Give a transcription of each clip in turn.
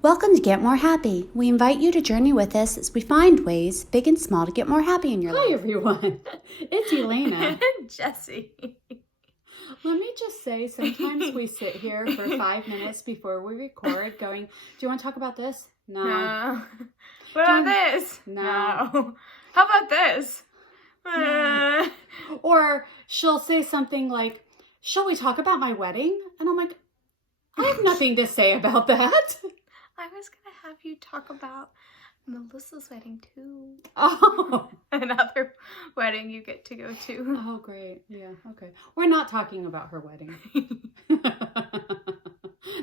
Welcome to Get More Happy. We invite you to journey with us as we find ways, big and small, to get more happy in your life. Hi, everyone. It's Elena. Jessie. Let me just say, sometimes we sit here for 5 minutes before we record going, do you want to talk about this? No. What about this? No. How about this? No. Or she'll say something like, shall we talk about my wedding? And I'm like, I have nothing to say about that. I was going to have you talk about Melissa's wedding too. Oh. Another wedding you get to go to. Oh, great. Yeah, okay. We're not talking about her wedding.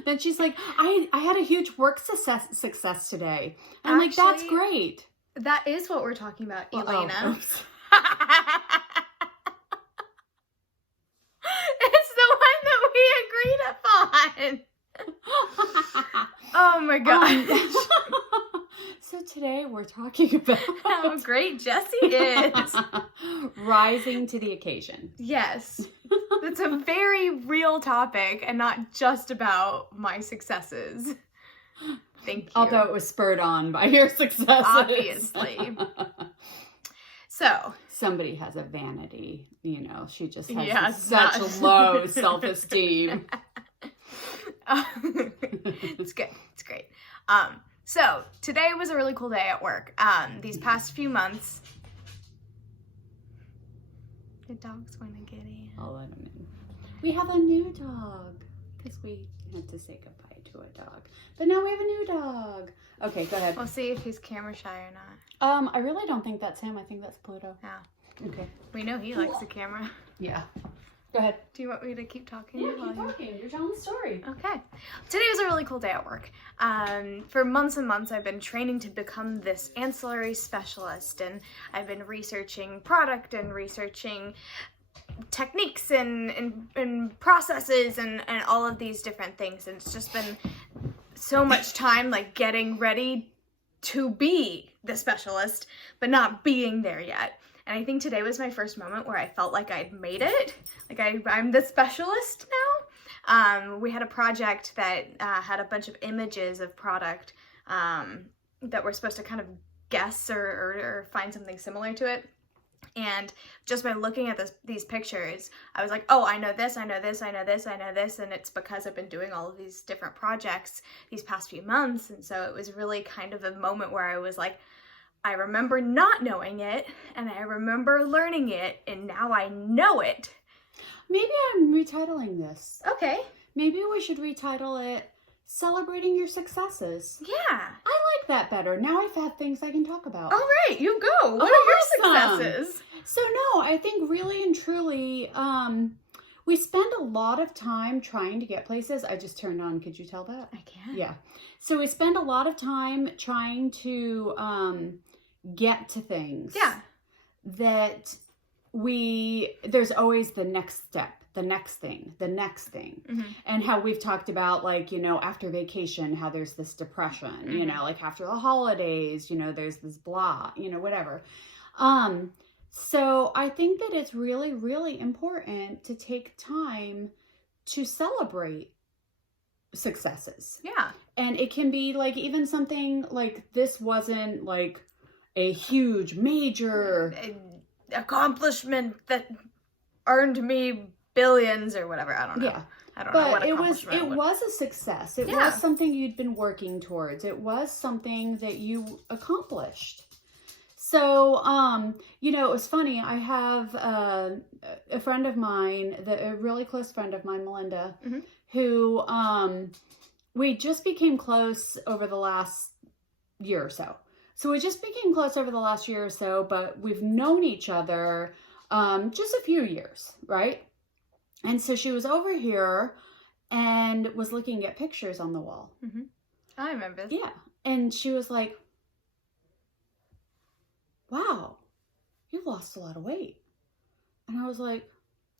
Then she's like, I had a huge work success today. I'm like, that's great. That is what we're talking about, Elena. It's the one that we agreed upon. Oh my gosh. So today we're talking about how great Jessie is. Rising to the occasion. Yes. That's a very real topic and not just about my successes. Thank you. Although it was spurred on by your successes. Obviously. So. Somebody has a vanity, you know, she just has such low self-esteem. It's good. It's great. So today was a really cool day at work. These past few months. The dog's going to get in. I'll let him in. We have a new dog because we had to say goodbye to a dog. But now we have a new dog. Okay, go ahead. We'll see if he's camera shy or not. I really don't think that's him. I think that's Pluto. Yeah. Okay. We know he likes the camera. Yeah. Go ahead. Do you want me to keep talking? Yeah, keep talking. You're telling the story. Okay. Today was a really cool day at work. For months and months, I've been training to become this ancillary specialist, and I've been researching product and researching techniques and processes and all of these different things. And it's just been so much time like getting ready to be the specialist, but not being there yet. And I think today was my first moment where I felt like I'd made it. Like I'm the specialist now. We had a project that had a bunch of images of product that we're supposed to kind of guess or find something similar to it. And just by looking at these pictures, I was like, oh, I know this, I know this, I know this, I know this. And it's because I've been doing all of these different projects these past few months. And so it was really kind of a moment where I was like, I remember not knowing it, and I remember learning it, and now I know it. Maybe I'm retitling this. Okay. Maybe we should retitle it Celebrating Your Successes. Yeah. I like that better. Now I've had things I can talk about. All right, you go. What are your successes? So no, I think really and truly, we spend a lot of time trying to get places. I just turned on. Could you tell that? I can. Yeah. So we spend a lot of time trying to get to things. Yeah. That there's always the next step, the next thing. Mm-hmm. And how we've talked about, like, you know, after vacation, how there's this depression, Mm-hmm. you know, like after the holidays, you know, there's this blah, you know, whatever. So I think that it's really, really important to take time to celebrate successes. Yeah. And it can be like even something like this wasn't like a huge major accomplishment that earned me billions or whatever. I don't know. Yeah. I don't know what accomplishment it was a success. It was something you'd been working towards. It was something that you accomplished. So, you know, it was funny. I have a friend of mine, a really close friend of mine, Melinda, mm-hmm. who we just became close over the last year or so. So we just became close over the last year or so, but we've known each other just a few years, right? And so she was over here and was looking at pictures on the wall. Mm-hmm. I remember this. Yeah. And she was like, wow, you've lost a lot of weight. And I was like,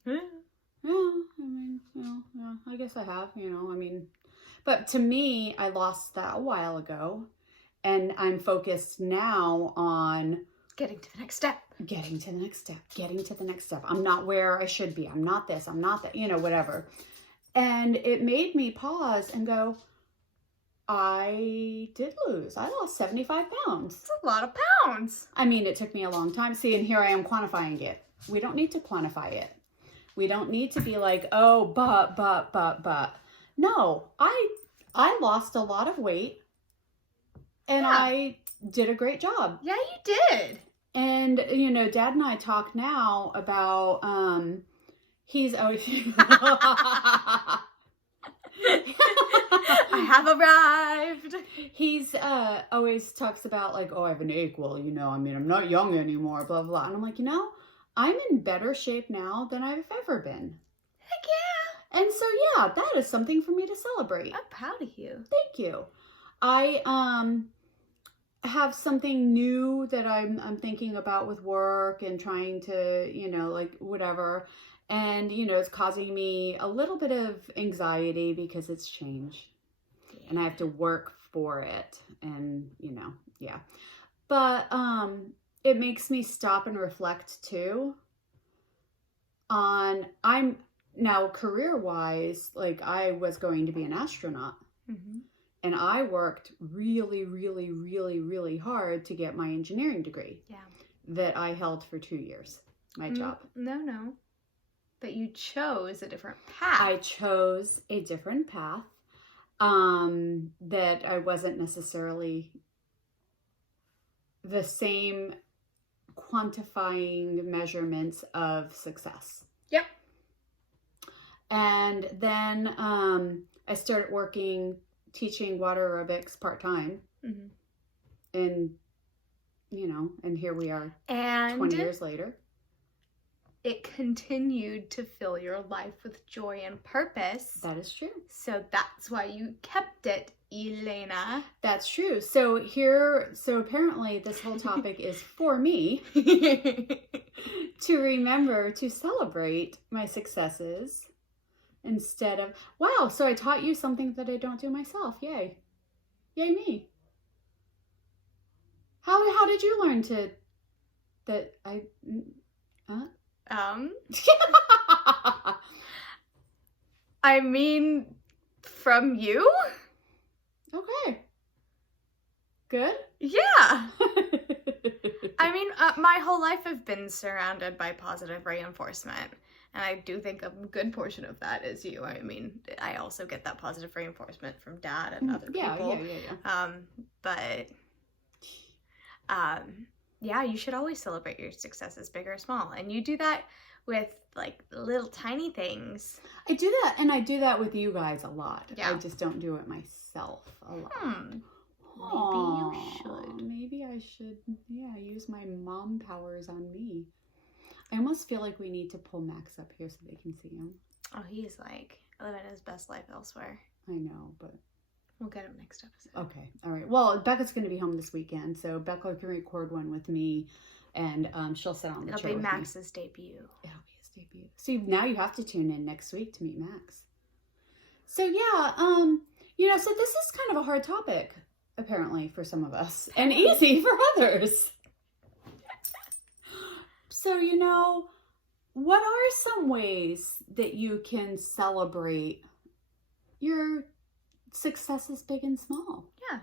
yeah, I mean, you know, yeah, I guess I have, you know, I mean, but to me, I lost that a while ago. And I'm focused now on getting to the next step. Getting to the next step. I'm not where I should be. I'm not this. I'm not that, you know, whatever. And it made me pause and go, I did lose. I lost 75 pounds. That's a lot of pounds. I mean, it took me a long time. See, and here I am quantifying it. We don't need to quantify it. We don't need to be like, oh, but. No, I lost a lot of weight and Yeah. I did a great job. Yeah, you did. And, you know, Dad and I talk now about, he's always... I have arrived. He's always talks about like, oh, I have an ache. Well, you know, I mean, I'm not young anymore, blah, blah. And I'm like, you know, I'm in better shape now than I've ever been. Heck yeah. And so, yeah, that is something for me to celebrate. I'm proud of you. Thank you. I have something new that I'm thinking about with work and trying to, you know, like whatever. And, you know, it's causing me a little bit of anxiety because it's change. And I have to work for it. And, you know, yeah. But it makes me stop and reflect too on, I'm now career-wise, like I was going to be an astronaut. Mm-hmm. And I worked really, really, really, really hard to get my engineering degree. Yeah. That I held for 2 years, my job. No. But you chose a different path. I chose a different path that I wasn't necessarily the same quantifying measurements of success. Yep. And then I started working, teaching water aerobics part-time. Mm-hmm. And, you know, and here we are And 20 years later. it continued to fill your life with joy and purpose. That is true. So that's why you kept it, Elena. That's true. So apparently this whole topic is for me to remember to celebrate my successes instead of, wow, so I taught you something that I don't do myself. Yay. Yay me. How did you learn I mean, from you? Okay. Good? Yeah. I mean, my whole life I've been surrounded by positive reinforcement. And I do think a good portion of that is you. I mean, I also get that positive reinforcement from Dad and other people. Yeah, you should always celebrate your successes, big or small. And you do that with, like, little tiny things. I do that, and I do that with you guys a lot. Yeah. I just don't do it myself a lot. Maybe you should. Maybe I should, use my mom powers on me. I almost feel like we need to pull Max up here so they can see him. Oh, he's, like, living his best life elsewhere. I know, but... We'll get him next episode. Okay, all right. Well, Becca's going to be home this weekend, so Becca can record one with me, and she'll sit on the chair It'll be with Max's debut. It'll be his debut. See, now you have to tune in next week to meet Max. So, yeah, so this is kind of a hard topic, apparently, for some of us, and easy for others. So, what are some ways that you can celebrate your successes, big and small? Yeah.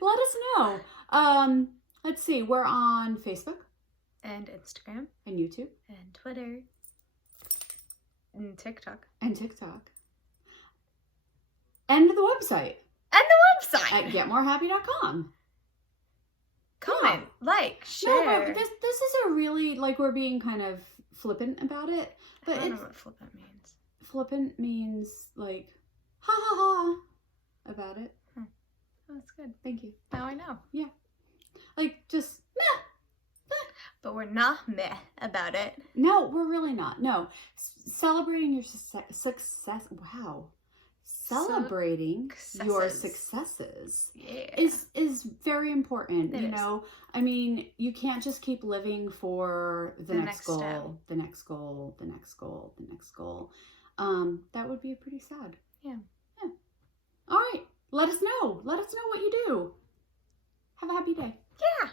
Let us know. Let's see. We're on Facebook And Instagram. and YouTube And Twitter. And TikTok. and TikTok and the website And the website! at getmorehappy.com. Comment, like, share. No, but this is a really, like, we're being kind of flippant about it, but I don't it's know what flippant means. flippant means like ha ha ha about it. Oh, that's good. Thank you. Now I know. Like, just meh. But we're not meh about it. No, we're really not. No, celebrating your success. Wow, celebrating your successes Yeah. is very important. It is. I mean, you can't just keep living for the next goal, step. the next goal, the next goal, the next goal. That would be pretty sad. Yeah. All right. Let us know. Let us know what you do. Have a happy day. Yeah.